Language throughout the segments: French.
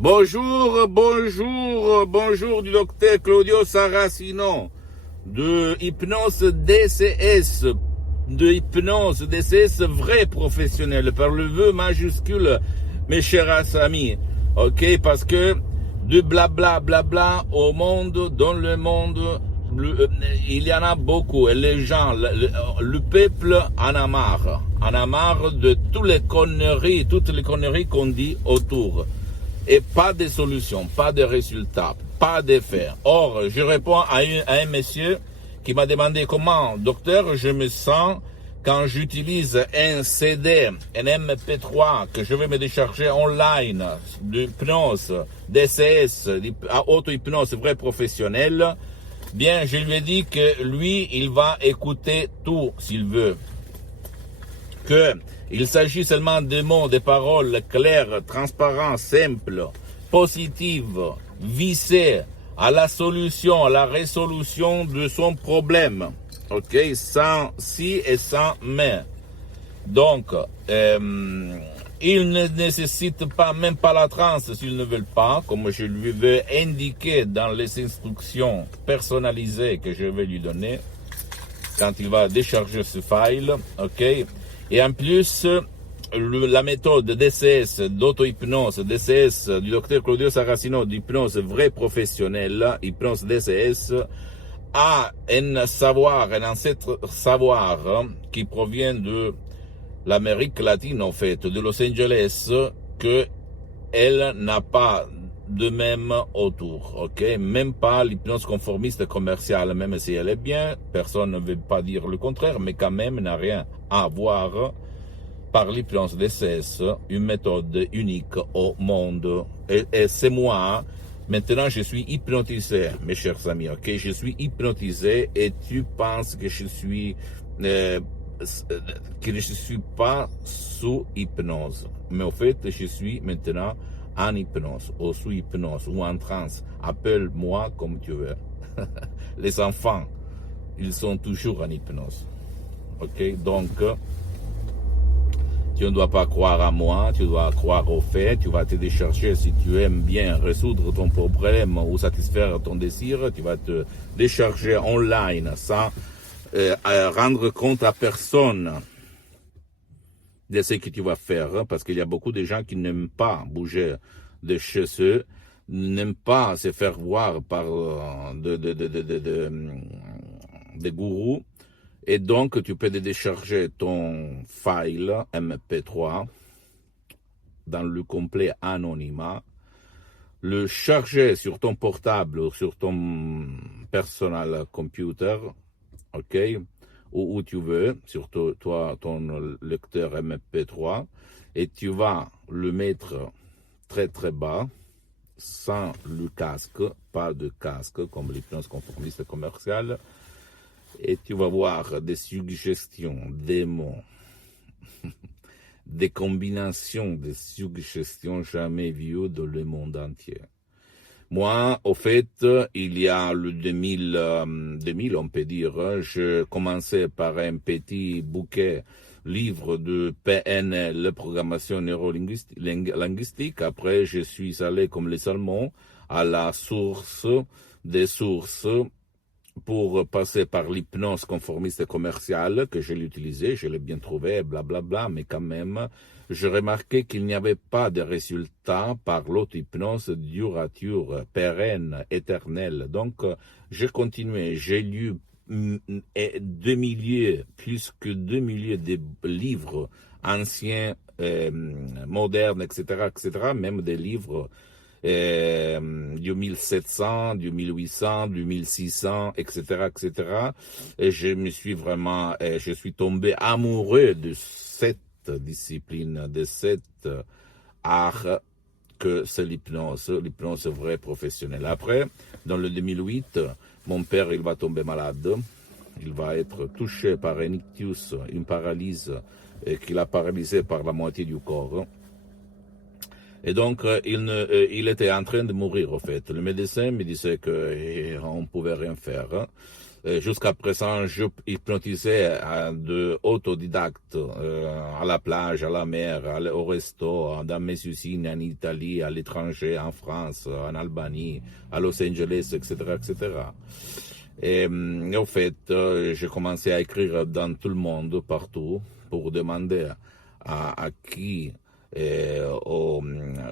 Bonjour du docteur Claudio Saracino de hypnose DCS vrai professionnel par le vœu majuscule, mes chers amis. Ok, parce que du blabla au monde, dans le monde, il y en a beaucoup et les gens, le peuple en a marre de toutes les conneries qu'on dit autour. Et pas de solution, pas de résultat, pas d'effet. Or, je réponds à un monsieur qui m'a demandé comment, docteur, je me sens quand j'utilise un CD, un MP3 que je vais me décharger online, d'hypnose, DCS, auto-hypnose vrai professionnel. Bien, je lui ai dit que lui, il va écouter tout s'il veut. Il s'agit seulement de mots, de paroles claires, transparentes, simples, positives, visées à la solution, à la résolution de son problème. Ok, sans si et sans mais. Donc, il ne nécessite pas, même pas la transe s'ils ne veulent pas, comme je lui vais indiquer dans les instructions personnalisées que je vais lui donner quand il va décharger ce file. Ok. Et en plus, la méthode DCS, d'auto-hypnose, DCS, du docteur Claudio Saracino, d'hypnose vrai professionnelle, hypnose DCS, a un savoir, un ancêtre savoir qui provient de l'Amérique latine, en fait, de Los Angeles, que elle n'a pas de même autour, ok? Même pas l'hypnose conformiste commerciale, même si elle est bien, personne ne veut pas dire le contraire, mais quand même n'a rien à voir par l'hypnose DCS, une méthode unique au monde. Et c'est moi, maintenant je suis hypnotisé, mes chers amis, ok? Je suis hypnotisé et tu penses que je suis pas sous hypnose. Mais au fait, je suis maintenant en hypnose, ou sous hypnose, ou en transe. Appelle-moi comme tu veux. Les enfants, ils sont toujours en hypnose. Ok? Donc, tu ne dois pas croire à moi, tu dois croire aux faits, tu vas te décharger si tu aimes bien résoudre ton problème ou satisfaire ton désir, tu vas te décharger online sans rendre compte à personne de ce que tu vas faire, parce qu'il y a beaucoup de gens qui n'aiment pas bouger de chez eux, n'aiment pas se faire voir par des gourous, et donc tu peux décharger ton file MP3 dans le complet anonymat, le charger sur ton portable ou sur ton personal computer, ok, où tu veux, sur ton lecteur MP3, et tu vas le mettre très très bas, sans le casque, pas de casque comme l'hypnose conformiste commerciale, et tu vas voir des suggestions, des mots, des combinations de suggestions jamais vues dans le monde entier. Moi, au fait, il y a le 2000, on peut dire, je commençais par un petit bouquet livre de PNL, programmation neuro-linguistique. Après, je suis allé, comme les Allemands, à la source des sources pour passer par l'hypnose conformiste commerciale que je l'ai utilisée, je l'ai bien trouvé, blablabla, mais quand même, je remarquais qu'il n'y avait pas de résultat par l'auto-hypnose durature, pérenne, éternelle. Donc, j'ai continué, j'ai lu plus que 2 milliers de livres anciens, modernes, etc., même des livres du 1700, du 1800, du 1600, etc. Et je me suis vraiment, je suis tombé amoureux de cette discipline, de cet art que c'est l'hypnose vraie professionnelle. Après, dans le 2008, mon père, il va tomber malade. Il va être touché par un ictus, une paralyse qui l'a paralysé par la moitié du corps. Et donc, il était en train de mourir, en fait. Le médecin me disait qu'on ne pouvait rien faire. Jusqu'à présent, je hypnotisais de autodidacte à la plage, à la mer, au resto, dans mes usines en Italie, à l'étranger, en France, en Albanie, à Los Angeles, etc., etc. Et au fait, j'ai commencé à écrire dans tout le monde, partout, pour demander à qui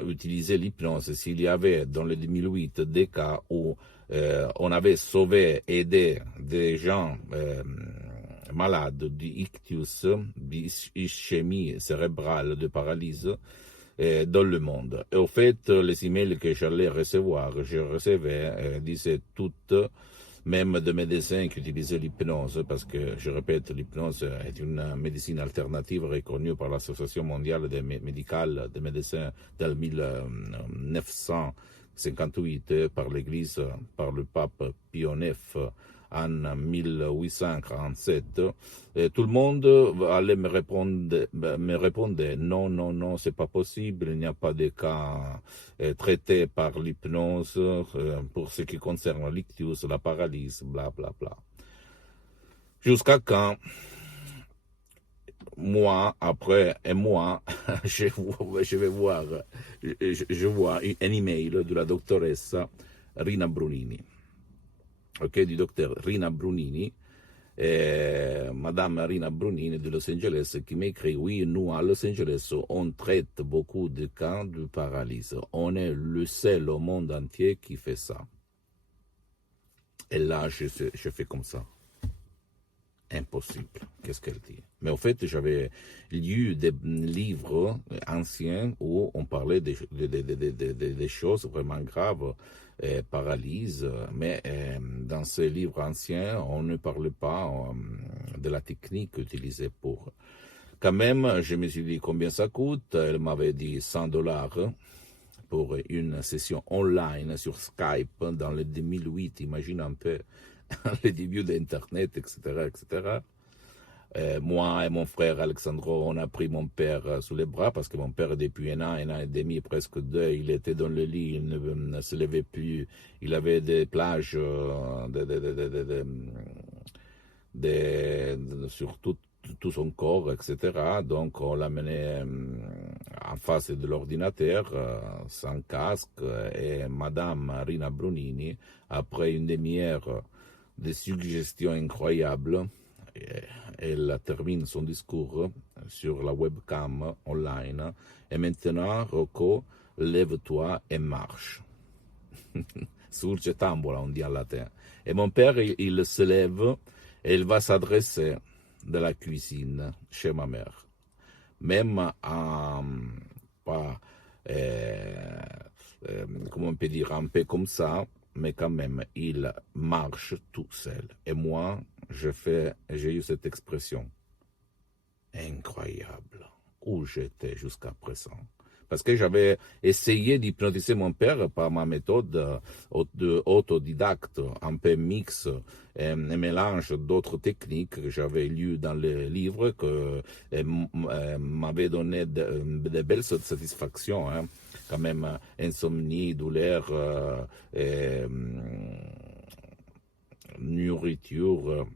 utiliser l'hypnose, s'il y avait dans le 2008 des cas où on avait sauvé, aidé des gens malades d'ictus, d'ischémie cérébrale, de paralysie, dans le monde. Et au fait, les emails que j'allais recevoir, je recevais, disaient toutes, même de médecins qui utilisaient l'hypnose, parce que, je répète, l'hypnose est une médecine alternative reconnue par l'Association mondiale médicale des médecins dès 1958 par l'Église, par le pape Pie IX en 1847. Et tout le monde allait me répondre non, non, non, c'est pas possible, il n'y a pas de cas traités par l'hypnose pour ce qui concerne l'ictus, la paralysie, bla bla bla. Jusqu'à quand mois après un mois, je vois un email de la doctoresse Rina Brunini, du docteur Rina Brunini, Madame Rina Brunini de Los Angeles, qui m'écrit: oui, nous à Los Angeles, on traite beaucoup de cas de paralysie. On est le seul au monde entier qui fait ça. Et là, je fais comme ça. Impossible. Qu'est-ce qu'elle dit? Mais en fait, j'avais lu des livres anciens où on parlait des choses vraiment graves, paralyse, mais dans ces livres anciens, on ne parlait pas de la technique utilisée pour. Quand même, je me suis dit combien ça coûte. Elle m'avait dit $100 pour une session online sur Skype dans le 2008, imagine un peu. Le début d'Internet, etc., etc. Moi et mon frère Alexandro, on a pris mon père sous les bras parce que mon père, depuis un an et demi, presque deux, il était dans le lit, il ne se levait plus. Il avait des plages sur tout son corps, etc. Donc on l'a mené en face de l'ordinateur, sans casque, et Madame Rina Brunini, après une demi-heure de suggestions incroyables, elle termine son discours sur la webcam online. Et maintenant, Rocco, lève-toi et marche. Surge tambola, on dit en latin. Et mon père, il se lève et il va s'adresser de la cuisine chez ma mère. Même pas, comment on peut dire, un peu comme ça, mais quand même, il marche tout seul. Et moi, j'ai eu cette expression. Incroyable. Où j'étais jusqu'à présent. Parce que j'avais essayé d'hypnotiser mon père par ma méthode autodidacte, un peu mix, un mélange d'autres techniques que j'avais lues dans les livres, que m'avaient donné de belles satisfactions. Hein. Quand même, insomnie, douleur, nourriture,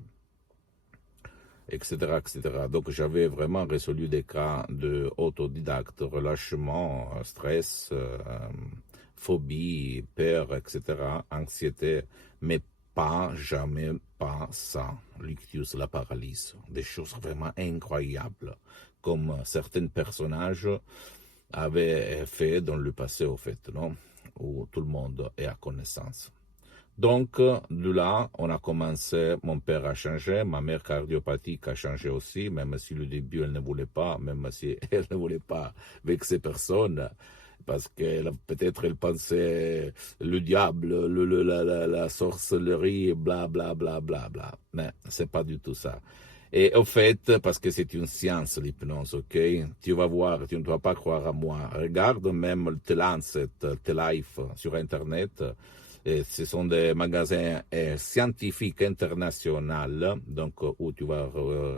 etc., etc. Donc j'avais vraiment résolu des cas de autodidacte, relâchement, stress, phobie, peur, etc., anxiété, mais jamais pas ça, l'ictus, la paralysie, des choses vraiment incroyables, comme certains personnages avaient fait dans le passé, au fait, non, où tout le monde est à connaissance. Donc, de là, on a commencé, mon père a changé, ma mère cardiopathique a changé aussi, même si au début elle ne voulait pas, même si elle ne voulait pas vexer personne, parce que peut-être elle pensait le diable, la sorcellerie, bla bla bla bla bla. Mais c'est pas du tout ça. Et au fait, parce que c'est une science, l'hypnose, ok? Tu vas voir, tu ne dois pas croire à moi. Regarde même The Lancet, The Life sur Internet. Et ce sont des magasins scientifiques internationaux, donc où tu vas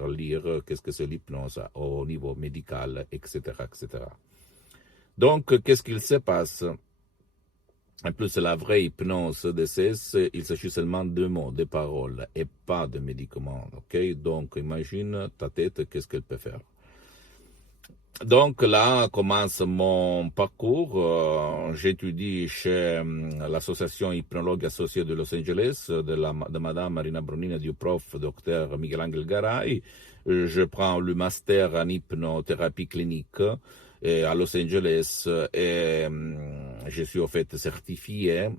lire qu'est-ce que c'est l'hypnose au niveau médical, etc., etc. Donc, qu'est-ce qu'il se passe? En plus, la vraie hypnose DCS, il s'agit seulement de mots, de paroles, et pas de médicaments. Ok? Donc, imagine ta tête, qu'est-ce qu'elle peut faire. Donc là commence mon parcours. J'étudie chez l'association hypnologue associée de Los Angeles, de Madame Marina Brunini et du prof Dr Miguel Angel Garay. Je prends le master en hypnothérapie clinique à Los Angeles et je suis en fait certifié.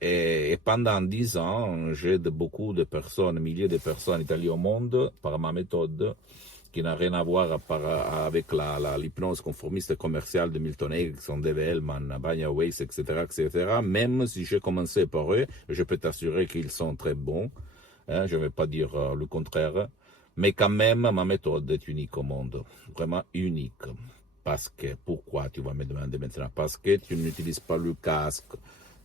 Et pendant 10 ans, j'aide beaucoup de personnes, milliers de personnes établies au monde par ma méthode, qui n'a rien à voir avec l'hypnose conformiste commerciale de Milton Erickson, Dave Hellman, Banya Weiss, etc., Même si j'ai commencé par eux, je peux t'assurer qu'ils sont très bons. Hein, je ne vais pas dire le contraire. Mais quand même, ma méthode est unique au monde. Vraiment unique. Parce que, pourquoi tu vas me demander maintenant? Parce que tu n'utilises pas le casque.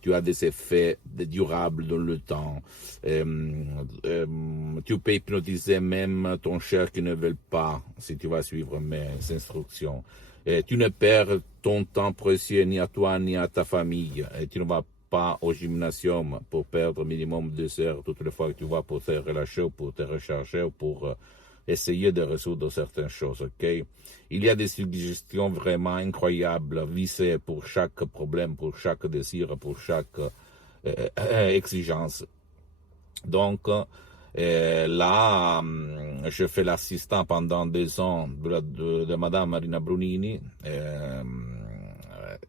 Tu as des effets durables dans le temps. Tu peux hypnotiser même ton cher qui ne veut pas, si tu vas suivre mes instructions. Tu ne perds ton temps précieux ni à toi ni à ta famille. Tu ne vas pas au gymnasium pour perdre minimum 2 heures toutes les fois que tu vas pour te relâcher ou pour te recharger ou pour essayer de résoudre certaines choses, ok? Il y a des suggestions vraiment incroyables, visées pour chaque problème, pour chaque désir, pour chaque exigence. Donc, là, je fais l'assistant pendant 2 ans de Madame Marina Brunini,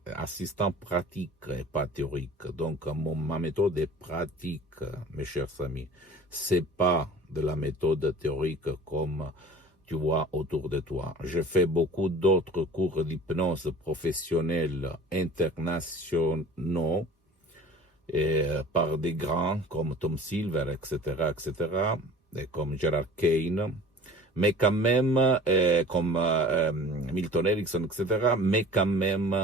assistant pratique et pas théorique. Donc, ma méthode est pratique, mes chers amis. C'est pas de la méthode théorique comme tu vois autour de toi. Je fais beaucoup d'autres cours d'hypnose professionnelle internationaux par des grands comme Tom Silver, etc., et comme Gerard Kane, mais quand même, comme Milton Erickson, etc., mais quand même,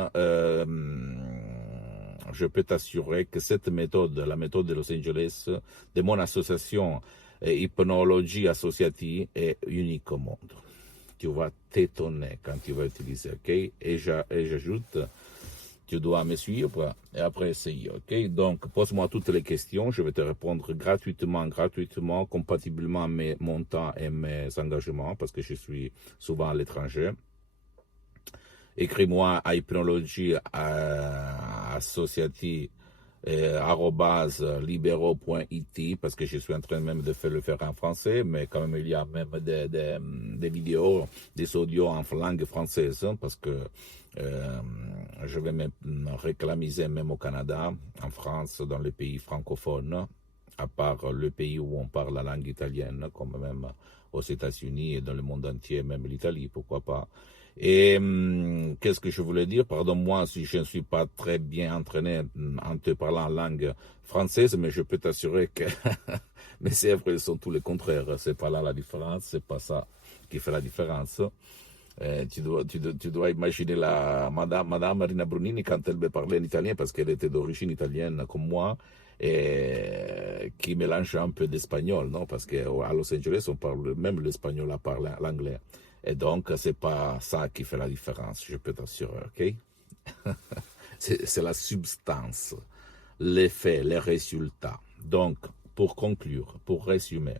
je peux t'assurer que cette méthode, la méthode de Los Angeles, de mon association Hypnologie Associative, est unique au monde. Tu vas t'étonner quand tu vas utiliser, ok? Et j'ajoute, tu dois me suivre et après essayer, ok? Donc, pose-moi toutes les questions, je vais te répondre gratuitement, compatiblement à mon temps et mes engagements, parce que je suis souvent à l'étranger. Écris-moi à hypnologie associative @libero.it parce que je suis en train même de le faire en français, mais quand même il y a même des vidéos, des audios en langue française, parce que je vais me réclamiser même au Canada, en France, dans les pays francophones, à part le pays où on parle la langue italienne, comme même aux États-Unis et dans le monde entier, même l'Italie, pourquoi pas. Et qu'est-ce que je voulais dire? Pardonne-moi si je ne suis pas très bien entraîné en te parlant en langue française, mais je peux t'assurer que mes œuvres sont tous les contraires. C'est pas là la différence, c'est pas ça qui fait la différence. Tu dois imaginer Madame Marina Brunini quand elle me parlait en italien, parce qu'elle était d'origine italienne comme moi, et qui mélange un peu d'espagnol, non? Parce qu'à Los Angeles, on parle même l'espagnol à part l'anglais. Et donc, c'est pas ça qui fait la différence, je peux t'assurer, ok? C'est la substance, l'effet, les résultats. Donc, pour conclure, pour résumer,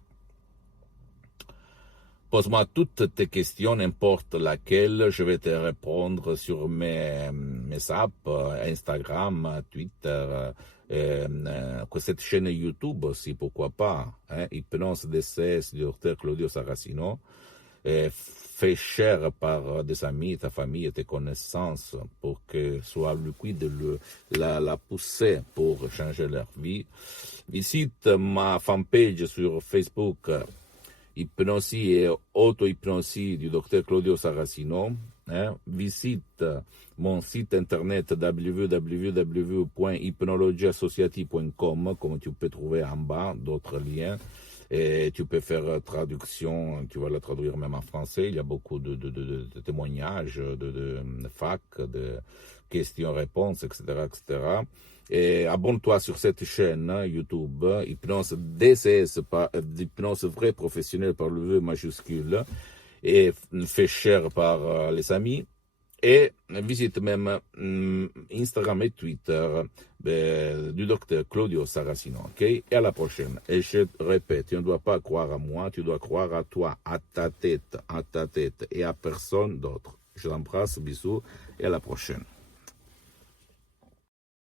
pose-moi toutes tes questions, n'importe laquelle, je vais te répondre sur mes apps, Instagram, Twitter, cette chaîne YouTube aussi, pourquoi pas, hein? Hypnose DCS du Dr Claudio Saracino. Fait cher par des amis, ta famille et tes connaissances pour que soit liquide la poussée pour changer leur vie. Visite ma fanpage sur Facebook, Hypnosie et auto-hypnosie du Dr Claudio Saracino. Hein? Visite mon site internet www.hypnologieassociative.com, comme tu peux trouver en bas d'autres liens. Et tu peux faire traduction, tu vas la traduire même en français. Il y a beaucoup de témoignages, de fac, de questions-réponses, etc., etc. Et abonne-toi sur cette chaîne YouTube, Hypnose DCS, Hypnose vrai professionnel par le V majuscule, et fait cher par les amis. Et visite même Instagram et Twitter du docteur Claudio Saracino, ok? Et à la prochaine. Et je répète, tu ne dois pas croire à moi, tu dois croire à toi, à ta tête, et à personne d'autre. Je t'embrasse, bisous, et à la prochaine.